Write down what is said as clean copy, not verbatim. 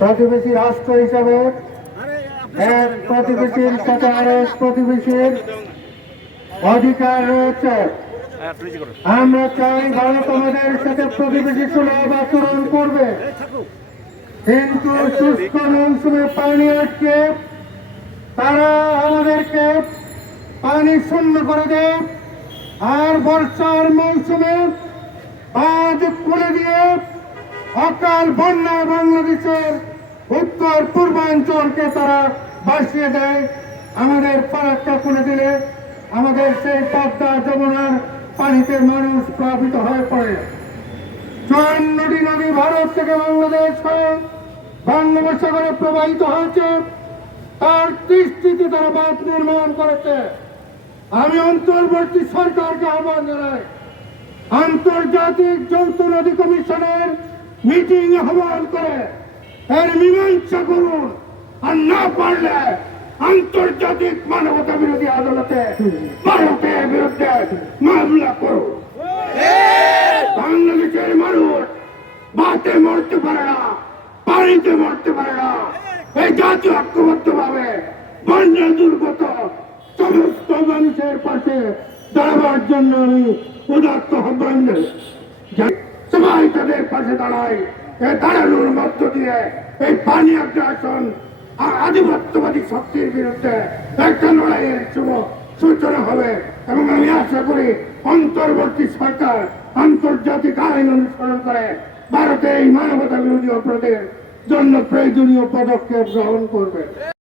প্রতিবেশী রাষ্ট্র হিসাবে এক প্রতিবেশীর সাথে আরেক প্রতিবেশীর অধিকার রয়েছে। আমরা চাই ভারত আমাদের সাথে প্রতিবেশী সুলভ আচরণ করবে, কিন্তু শুষ্ক মৌসুমে পানি আটকে তারা আমাদেরকে পানি শূন্য করে দেয়, আর বর্ষার মৌসুমে বাঁধ খুলে দিয়ে অকাল বন্যায় বাংলাদেশের উত্তর পূর্বাঞ্চলকে তারা ভাসিয়ে দেয়। আমাদের ফারাক্কা খুলে দিলে আমাদের সেই পদ্মা যমুনার পানিতে মানুষ প্লাবিত হয়ে পড়ে। 54টি নদী ভারত থেকে বাংলাদেশ হয়ে বঙ্গোপসাগরে প্রবাহিত হয়েছে, তার 30টিতে তারা বাঁধ নির্মাণ করেছে। আমি অন্তর্বর্তী সরকারকে আহ্বান জানাই, আন্তর্জাতিক যৌথ নদী কমিশনের মিটিং আহ্বান করে এর মীমাংসা করুন, আর না পারলে আন্তর্জাতিক মানবতা বিরোধী আদালতে ভারতের বিরুদ্ধে মামলা করুন। বাংলাদেশের মানুষ ভাতে মরতে পারে না, পানিতে মরতে পারে না। এই জাতীয় ঐক্যবদ্ধ ভাবে বন্যা দুর্গত সমস্ত মানুষের পাশে দাঁড়াবার জন্য আমি উদাত্ত আহ্বান জানাই। সবাই তাদের পাশে দাঁড়ায়। এই দাঁড়ানোর মধ্য দিয়ে এই পানি আগ্রাসন আর আধিপত্যবাদী শক্তির বিরুদ্ধে একটা লড়াইয়ের শুভ সূচনা হবে, এবং আমি আশা করি অন্তর্বর্তী সরকার আন্তর্জাতিক আইন অনুসরণ করে ভারতে এই মানবতা বিরোধী অপরাধের জন্য প্রয়োজনীয় পদক্ষেপ গ্রহণ করবে।